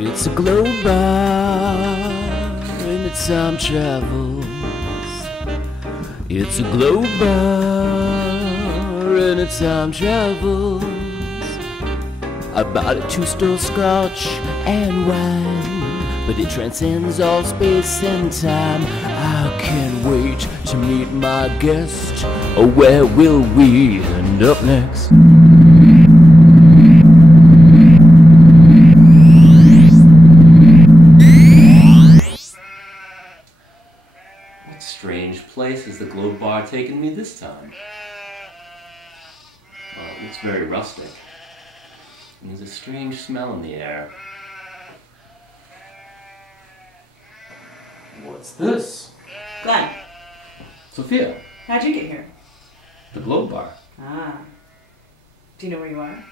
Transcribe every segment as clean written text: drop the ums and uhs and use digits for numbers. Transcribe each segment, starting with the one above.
It's a glow bar and its time travels. It's a glow bar and its time travels. I bought it to store scotch and wine, but it transcends all space and time. I can't wait to meet my guest. Oh, where will we end up next? What strange place has the Globe Bar taken me this time? Well, it looks very rustic. And there's a strange smell in the air. What's this? Glenn. Sophia. How'd you get here? The Globe Bar. Ah. Do you know where you are?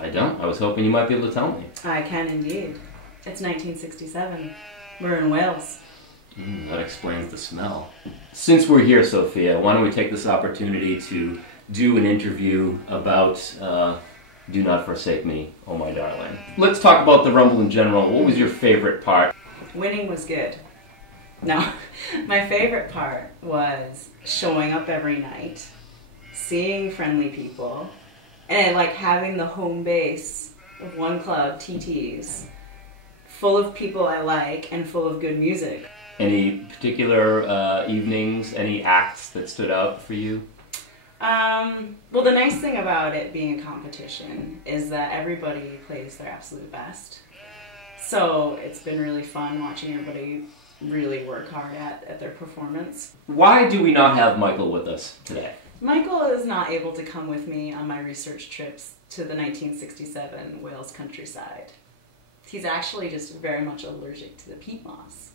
I don't. I was hoping you might be able to tell me. I can indeed. It's 1967. We're in Wales. That explains the smell. Since we're here, Sophia, why don't we take this opportunity to do an interview about Do Not Forsake Me, Oh My Darling. Let's talk about the Rumble in general. What was your favorite part? Winning was good. No, my favorite part was showing up every night, seeing friendly people, and like having the home base of one club, TT's, full of people I like and full of good music. Any particular evenings, any acts that stood out for you? Well, the nice thing about it being a competition is that everybody plays their absolute best. So it's been really fun watching everybody really work hard at their performance. Why do we not have Michael with us today? Michael is not able to come with me on my research trips to the 1967 Wales countryside. He's actually just very much allergic to the peat moss.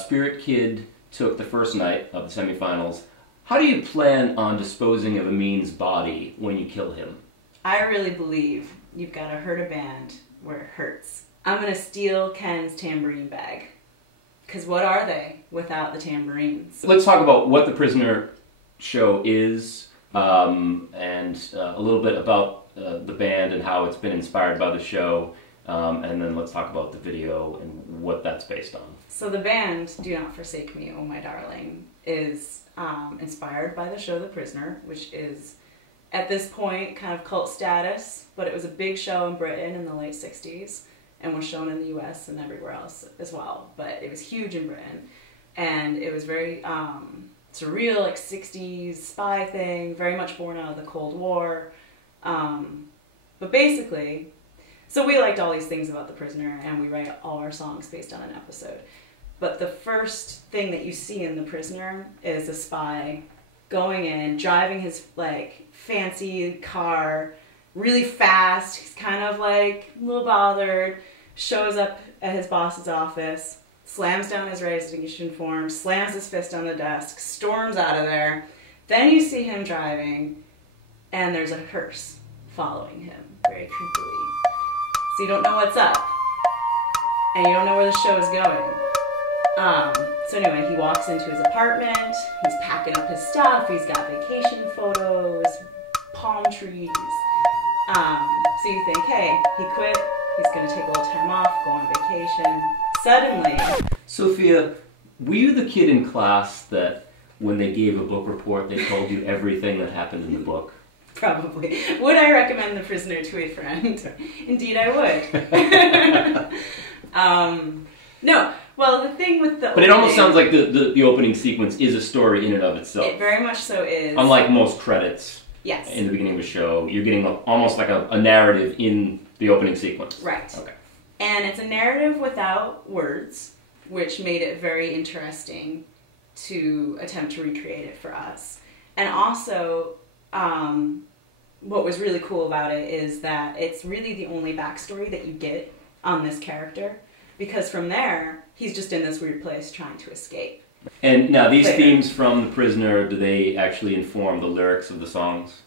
Spirit Kid took the first night of the semifinals. How do you plan on disposing of Amin's body when you kill him? I really believe you've got to hurt a band where it hurts. I'm going to steal Ken's tambourine bag. Because what are they without the tambourines? Let's talk about what the Prisoner show is, and a little bit about the band and how it's been inspired by the show, and then let's talk about the video and what that's based on. So the band, Do Not Forsake Me, Oh My Darling, is inspired by the show The Prisoner, which is, at this point, kind of cult status, but it was a big show in Britain in the late 60s. And was shown in the US and everywhere else as well. But it was huge in Britain. And it was very surreal, like 60s spy thing, very much born out of the Cold War. But basically, so we liked all these things about The Prisoner, and we write all our songs based on an episode. But the first thing that you see in The Prisoner is a spy going in, driving his like fancy car really fast. He's kind of like a little bothered, shows up at his boss's office, slams down his resignation form, slams his fist on the desk, storms out of there. Then you see him driving, and there's a hearse following him very creepily. So you don't know what's up, and you don't know where the show is going. So anyway, he walks into his apartment, he's packing up his stuff, he's got vacation photos, palm trees. So you think, hey, he quit, he's going to take a little time off, go on vacation. Suddenly... Sophia, were you the kid in class that when they gave a book report, they told you everything that happened in the book? Probably. Would I recommend The Prisoner to a friend? Indeed I would. No, well, the thing with the But it almost sounds like the opening sequence is a story in and of itself. It very much so is. Unlike most credits. Yes. In the beginning of a show, you're getting almost like a narrative in the opening sequence. Right. Okay. And it's a narrative without words, which made it very interesting to attempt to recreate it for us. And also, what was really cool about it is that it's really the only backstory that you get on this character, because from there, he's just in this weird place trying to escape. And now these themes from The Prisoner, do they actually inform the lyrics of the songs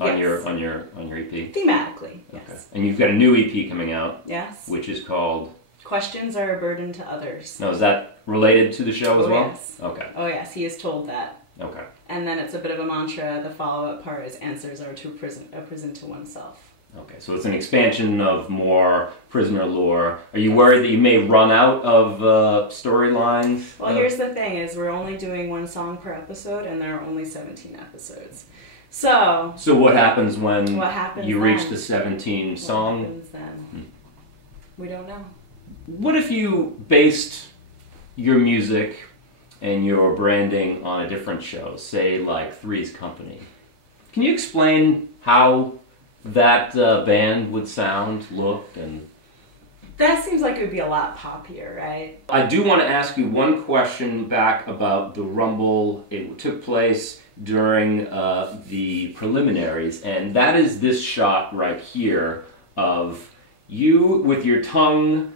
on Yes. your EP? Thematically, yes. Okay. And you've got a new EP coming out. Yes. Which is called Questions Are a Burden to Others. Now, is that related to the show as well? Yes. Okay. Oh yes, he is told that. Okay. And then it's a bit of a mantra. The follow-up part is answers are a prison to oneself. Okay, so it's an expansion of more prisoner lore. Are you worried that you may run out of storylines? Well, here's the thing: is we're only doing one song per episode, and there are only 17 episodes. So what happens when you reach then? the 17 song? What happens then? We don't know. What if you based your music and your branding on a different show, say like Three's Company? Can you explain how that band would sound, look, and... That seems like it would be a lot poppier, right? I do want to ask you one question back about the Rumble. It took place during the preliminaries, and that is this shot right here of you with your tongue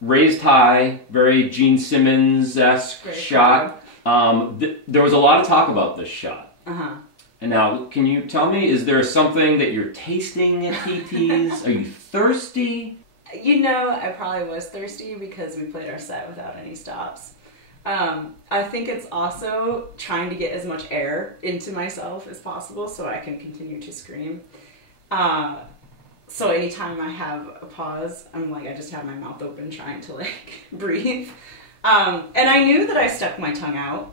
raised high, very Gene Simmons-esque shot. There was a lot of talk about this shot. Uh-huh. And now, can you tell me, is there something that you're tasting at TT's? Are you thirsty? You know, I probably was thirsty because we played our set without any stops. I think it's also trying to get as much air into myself as possible so I can continue to scream. So anytime I have a pause, I'm like, I just have my mouth open trying to like breathe. And I knew that I stuck my tongue out,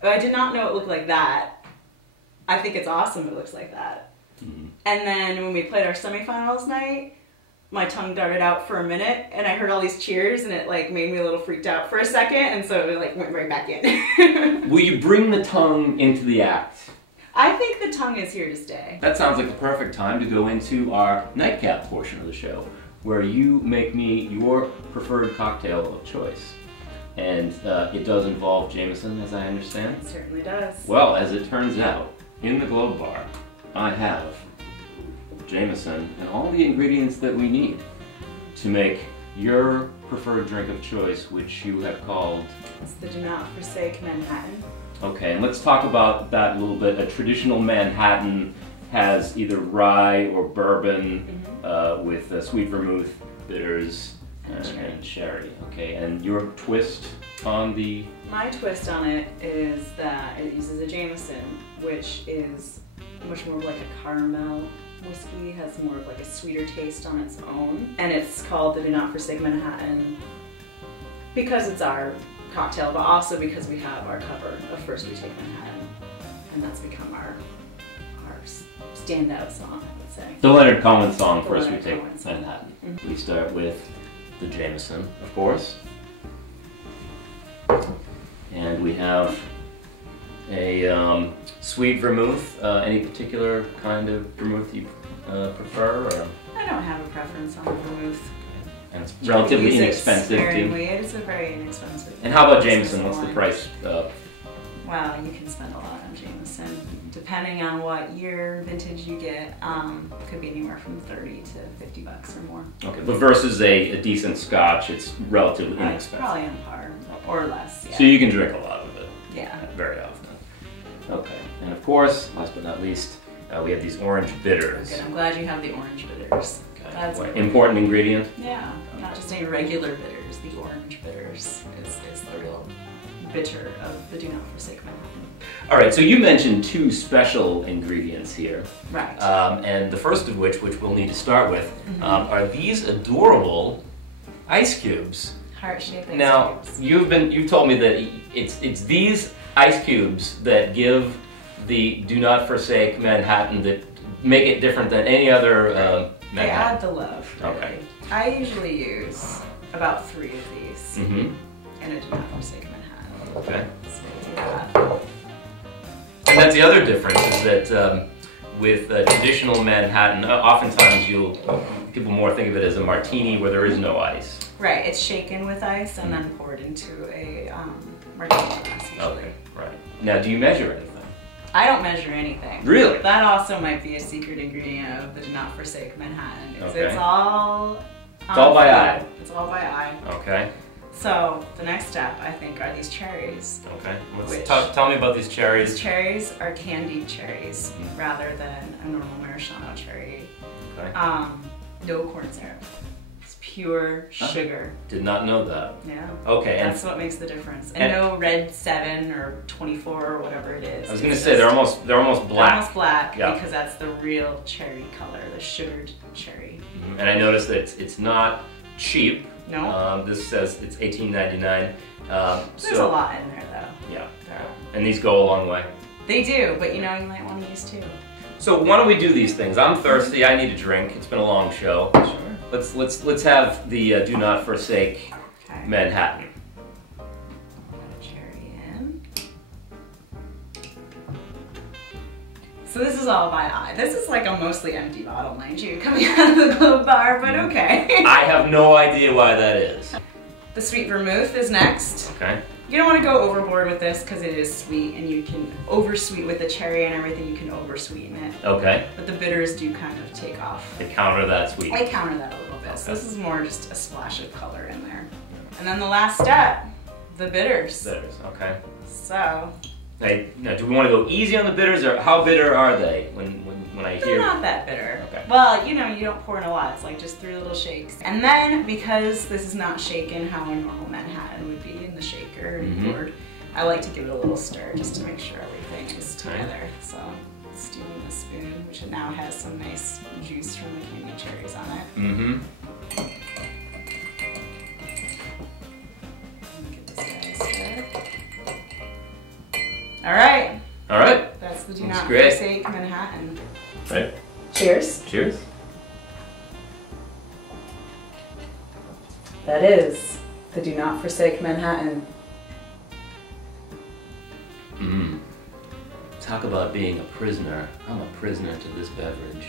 but I did not know it looked like that. I think it's awesome it looks like that. Mm-hmm. And then when we played our semifinals night, my tongue darted out for a minute, and I heard all these cheers, and it like made me a little freaked out for a second, and so it like went right back in. Will you bring the tongue into the act? I think the tongue is here to stay. That sounds like the perfect time to go into our nightcap portion of the show, where you make me your preferred cocktail of choice. And it does involve Jameson, as I understand. It certainly does. Well, as it turns out, in the Globe Bar, I have Jameson and all the ingredients that we need to make your preferred drink of choice, which you have called... It's the Do Not Forsake Manhattan. Okay, and let's talk about that a little bit. A traditional Manhattan has either rye or bourbon with sweet vermouth, bitters, and cherry. Okay, and your twist on the... My twist on it is that it uses a Jameson, which is much more like a caramel whiskey, has more of like a sweeter taste on its own. And it's called the Do Not Forsake Manhattan because it's our cocktail, but also because we have our cover of First We Take Manhattan. And that's become our standout song, I would say. The Leonard Cohen song, The First Leonard We Take Cohen Manhattan. Mm-hmm. We start with the Jameson, of course. And we have a sweet vermouth. Any particular kind of vermouth you prefer? Or? I don't have a preference on vermouth. And it's relatively inexpensive too. It's a very inexpensive. And how about Jameson? What's the price? Well, you can spend a lot on Jameson. Depending on what year vintage you get, it could be anywhere from $30 to $50 or more. Okay, but versus a decent Scotch, it's relatively inexpensive. Probably on par or less. Yeah. So you can drink a lot of it. Yeah. Very often. Okay, and of course, last but not least, we have these orange bitters. Good. I'm glad you have the orange bitters. Okay. That's an important ingredient. Yeah, not just any regular bitters. The orange bitters is the real bitter of the Do Not Forsake Manhattan. All right, so you mentioned two special ingredients here. Right. And the first of which we'll need to start with, are these adorable ice cubes. Heart-shaped ice now, cubes. You've told me that it's these ice cubes that give the Do Not Forsake Manhattan, that make it different than any other Manhattan. They add the love. Really. Okay. I usually use about 3 of these in a Do Not Forsake Manhattan. Okay. So we'll do that. And that's the other difference, is that with traditional Manhattan, oftentimes people more think of it as a martini where there is no ice. Right, it's shaken with ice and then poured into a martini glass usually. Okay, right. Now, do you measure anything? I don't measure anything. Really? That also might be a secret ingredient of the Do Not Forsake Manhattan. Okay. It's all by eye. It's all by eye. Okay. So the next step, I think, are these cherries. Okay. Tell me about these cherries. These cherries are candied cherries rather than a normal maraschino cherry. Okay. No corn syrup. It's pure sugar. Did not know that. Yeah. Okay. That's what makes the difference. And no red 7 or 24 or whatever it is. I was gonna say they're almost black. They're almost black because that's the real cherry color, the sugared cherry. And I noticed that it's not cheap. No. This says it's $18.99. There's a lot in there though. Yeah. And these go a long way. They do, but you know, you might want to use 2. So why don't we do these things? I'm thirsty. I need a drink. It's been a long show. Sure. Let's have the Do Not Forsake Manhattan. Put a cherry in. So this is all by eye. This is like a mostly empty bottle, mind you, coming out of the Globe Bar, but okay. I have no idea why that is. The sweet vermouth is next. Okay. You don't want to go overboard with this because it is sweet, and you can oversweet with the cherry and everything. You can oversweeten it. Okay. But the bitters do kind of take off. They counter that sweet. They counter that a little bit. Okay. So this is more just a splash of color in there. And then the last step, the bitters. Bitters. Okay. So. Hey, now, do we want to go easy on the bitters, or how bitter are they when I hear? They're not that bitter. Okay. Well, you know, you don't pour in a lot. It's like just 3 little shakes. And then, because this is not shaken how a normal Manhattan would be in the shaker and poured, I like to give it a little stir just to make sure everything is together. So, stealing the spoon, which now has some nice juice from the candied cherries on it. Get this guy stirred. All right. All right. That's the Do Not Forsake Manhattan. Right. Cheers. Cheers. That is the Do Not Forsake Manhattan. Talk about being a prisoner. I'm a prisoner to this beverage.